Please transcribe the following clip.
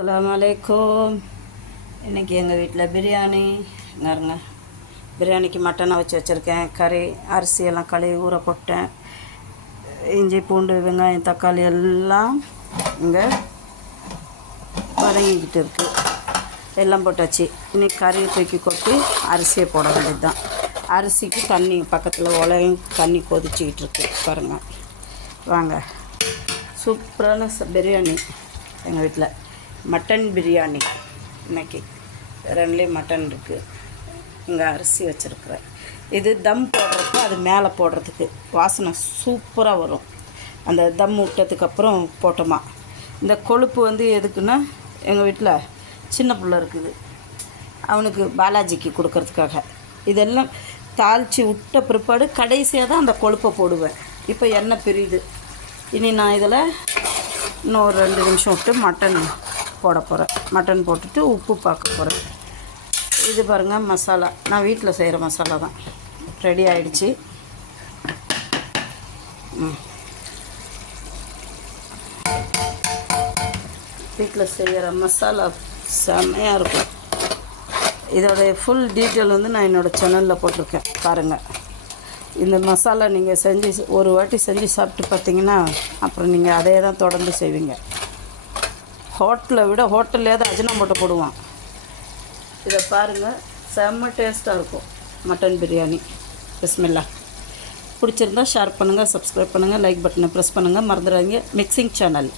அஸ்ஸலாமு அலைக்கும். இன்றைக்கி எங்கள் வீட்டில் பிரியாணி பாருங்க. பிரியாணிக்கு மட்டனை வச்சுருக்கேன். கறி அரிசியெல்லாம் கழுவி ஊற போட்டேன். இஞ்சி பூண்டு வெங்காயம் தக்காளி எல்லாம் இங்கே வதங்கிக்கிட்டு இருக்குது. எல்லாம் போட்டாச்சு. இன்னைக்கு கறியை தூக்கி கொட்டி அரிசியை போட வேண்டியது தான். அரிசிக்கு தண்ணி பக்கத்தில் உலையும் தண்ணி கொதிச்சிக்கிட்டு இருக்கு பாருங்கள். வாங்க, சூப்பரான பிரியாணி எங்கள் வீட்டில். மட்டன் பிரியாணி இன்றைக்கி ரெண்டுலேயும் மட்டன் இருக்குது. இங்கே அரிசி வச்சுருக்குறேன். இது தம் போடுறப்போ அது மேலே போடுறதுக்கு வாசனை சூப்பராக வரும். அந்த தம் விட்டதுக்கப்புறம் போட்டோமா. இந்த கொழுப்பு எதுக்குன்னா, எங்கள் வீட்டில் சின்ன பிள்ளை இருக்குது, அவனுக்கு பாலாஜிக்கு கொடுக்கறதுக்காக. இதெல்லாம் தாளித்து விட்ட பிற்பாடு கடைசியாக தான் அந்த கொழுப்பை போடுவேன். இப்போ எண்ணெய் பிரியுது. இனி நான் இதில் இன்னும் ஒரு 2 நிமிஷம் விட்டு மட்டன் போட போகிறேன். மட்டன் போட்டுட்டு உப்பு பார்க்க போகிறேன். இது பாருங்கள் மசாலா. நான் வீட்டில் செய்கிற மசாலா தான். ரெடி ஆகிடுச்சி. வீட்டில் செய்கிற மசாலா செம்மையாக இருக்கும். இதோடைய ஃபுல் டீட்டெயில் நான் என்னோடய சேனலில் போட்டிருக்கேன் பாருங்கள். இந்த மசாலா நீங்கள் செஞ்சு ஒரு வாட்டி செஞ்சு சாப்பிட்டு பார்த்தீங்கன்னா அப்புறம் நீங்கள் அதே தான் தொடர்ந்து செய்வீங்க. ஹோட்டலை விட ஹோட்டல்லே தான் அஜினோமோட்டோ போடுவான். இதை பாருங்கள், செம்ம டேஸ்ட்டாக இருக்கும் மட்டன் பிரியாணி. பிஸ்மில்லா. பிடிச்சிருந்தா ஷேர் பண்ணுங்கள், சப்ஸ்கிரைப் பண்ணுங்கள், லைக் பட்டனை ப்ரெஸ் பண்ணுங்கள். மறந்துடாதீங்க. Mixing channel.